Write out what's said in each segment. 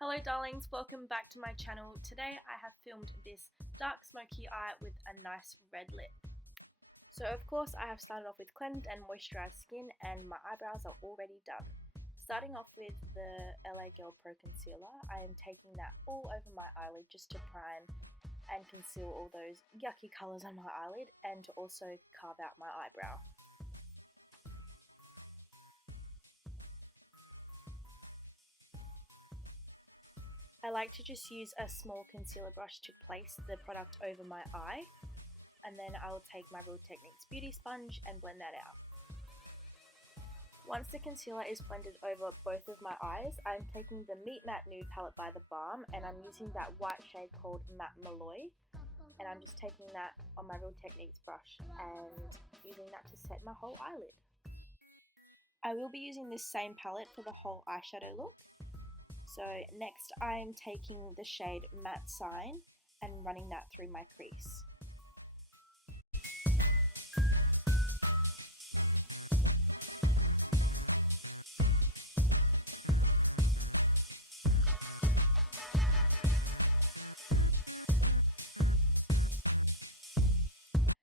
Hello darlings, welcome back to my channel. Today I have filmed this dark smoky eye with a nice red lip. So of course I have started off with cleansed and moisturized skin and my eyebrows are already done. Starting off with the LA Girl Pro Concealer, I am taking that all over my eyelid just to prime and conceal all those yucky colours on my eyelid and to also carve out my eyebrow. I like to just use a small concealer brush to place the product over my eye, and then I will take my Real Techniques beauty sponge and blend that out. Once the concealer is blended over both of my eyes, I'm taking the Meet Matte Nude palette by The Balm and I'm using that white shade called Matte Malloy, and I'm just taking that on my Real Techniques brush and using that to set my whole eyelid. I will be using this same palette for the whole eyeshadow look. So next I'm taking the shade Matte Sign and running that through my crease.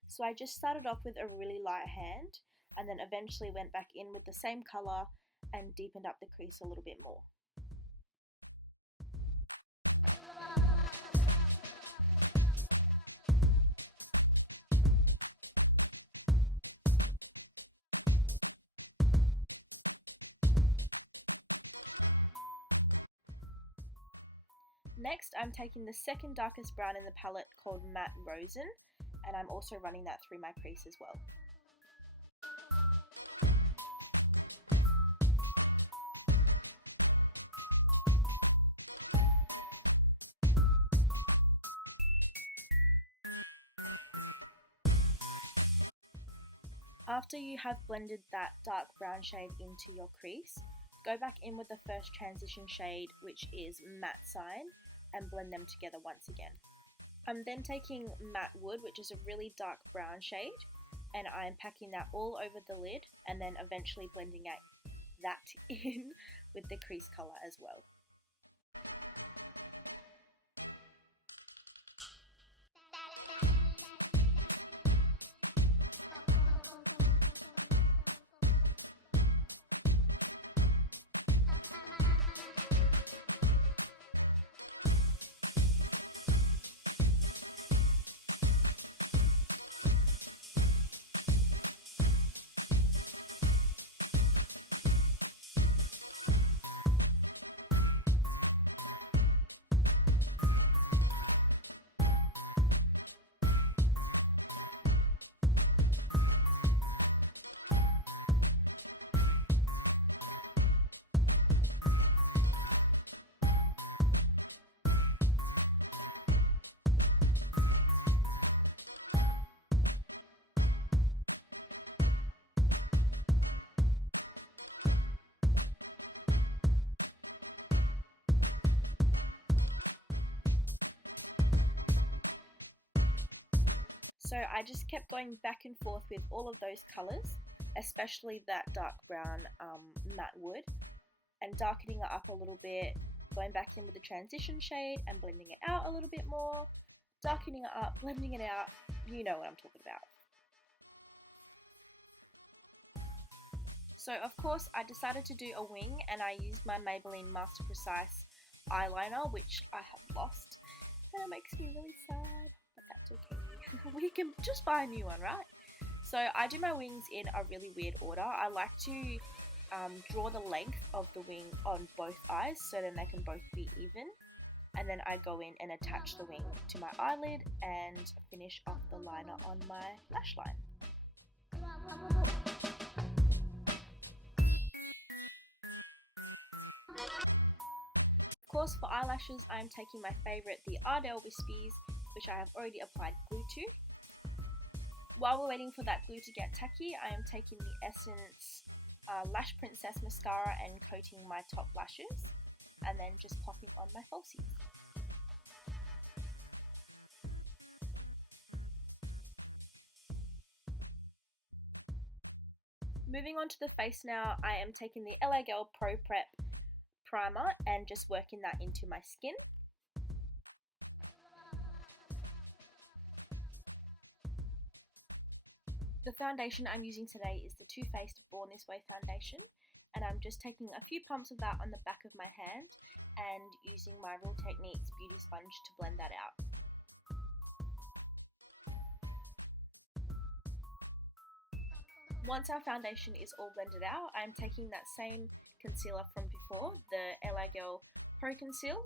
So I just started off with a really light hand and then eventually went back in with the same colour and deepened up the crease a little bit more. Next, I'm taking the second darkest brown in the palette called Matte Rosen, and I'm also running that through my crease as well. After you have blended that dark brown shade into your crease, go back in with the first transition shade, which is Matte Sign, and blend them together once again. I'm then taking Matte Wood, which is a really dark brown shade, and I'm packing that all over the lid and then eventually blending that in with the crease colour as well. So I just kept going back and forth with all of those colours, especially that dark brown matte wood, and darkening it up a little bit, going back in with the transition shade and blending it out a little bit more, darkening it up, blending it out, you know what I'm talking about. So of course I decided to do a wing and I used my Maybelline Master Precise eyeliner, which I have lost, and it makes me really sad, but that's okay. We can just buy a new one, right? So I do my wings in a really weird order. I like to draw the length of the wing on both eyes so then they can both be even, and then I go in and attach the wing to my eyelid and finish off the liner on my lash line. Of course, for eyelashes I'm taking my favourite, the Ardell Wispies, which I have already applied glue to. While we're waiting for that glue to get tacky, I am taking the Essence Lash Princess mascara and coating my top lashes, and then just popping on my falsies. Moving on to the face now, I am taking the LA Girl Pro Prep primer and just working that into my skin. The foundation I'm using today is the Too Faced Born This Way foundation, and I'm just taking a few pumps of that on the back of my hand and using my Real Techniques beauty sponge to blend that out. Once our foundation is all blended out, I'm taking that same concealer from before, the LA Girl Pro Conceal,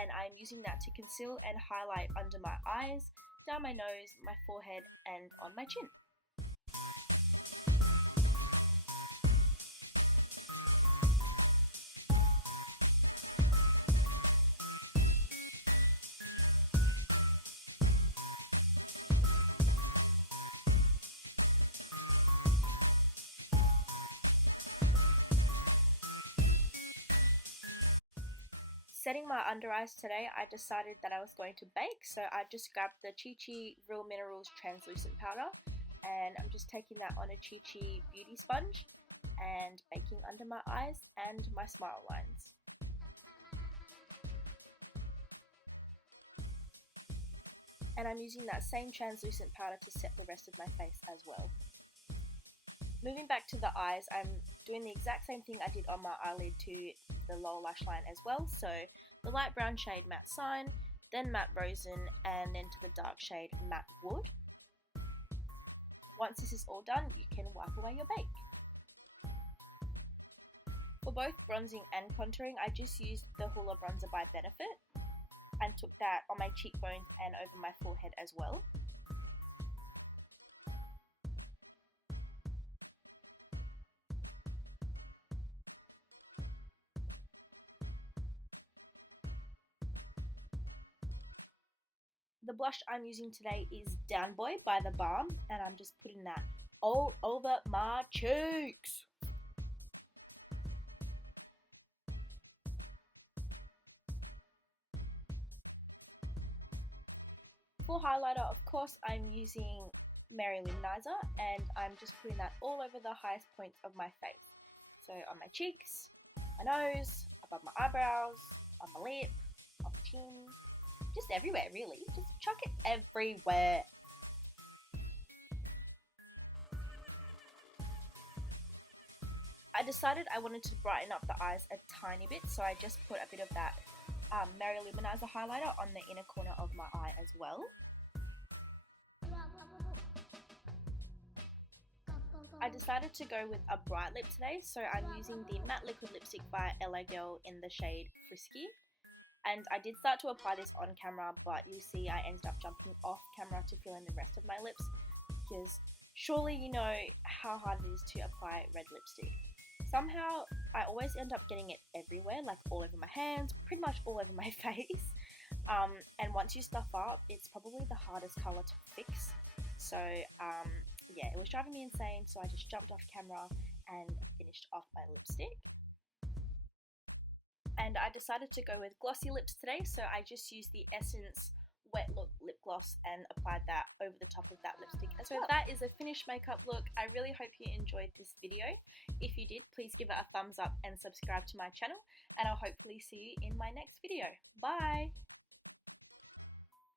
and I'm using that to conceal and highlight under my eyes, down my nose, my forehead, and on my chin. Setting my under eyes today, I decided that I was going to bake, so I just grabbed the Chi Chi Real Minerals translucent powder, and I'm just taking that on a Chi Chi beauty sponge and baking under my eyes and my smile lines. And I'm using that same translucent powder to set the rest of my face as well. Moving back to the eyes, I'm doing the exact same thing I did on my eyelid to the lower lash line as well. So the light brown shade Matte Sign, then Matte Rosen, and then to the dark shade Matte Wood. Once this is all done, you can wipe away your bake. For both bronzing and contouring, I just used the Hoola Bronzer by Benefit and took that on my cheekbones and over my forehead as well. The blush I'm using today is Down Boy by The Balm, and I'm just putting that all over my cheeks. For highlighter, of course, I'm using Mary Luminizer, and I'm just putting that all over the highest points of my face. So on my cheeks, my nose, above my eyebrows, on my lip, on my chin, just everywhere really. Just chuck it everywhere. I decided I wanted to brighten up the eyes a tiny bit, so I just put a bit of that Mary Luminizer highlighter on the inner corner of my eye as well. I decided to go with a bright lip today, so I'm using the matte liquid lipstick by LA Girl in the shade Frisky. And I did start to apply this on camera, but you'll see I ended up jumping off camera to fill in the rest of my lips, because surely you know how hard it is to apply red lipstick. Somehow I always end up getting it everywhere, like all over my hands, pretty much all over my face. And once you stuff up, it's probably the hardest colour to fix. So yeah, it was driving me insane, so I just jumped off camera and finished off my lipstick. And I decided to go with glossy lips today, so I just used the Essence Wet Look lip gloss and applied that over the top of that lipstick as well. So that is a finished makeup look. I really hope you enjoyed this video. If you did, please give it a thumbs up and subscribe to my channel, and I'll hopefully see you in my next video. Bye!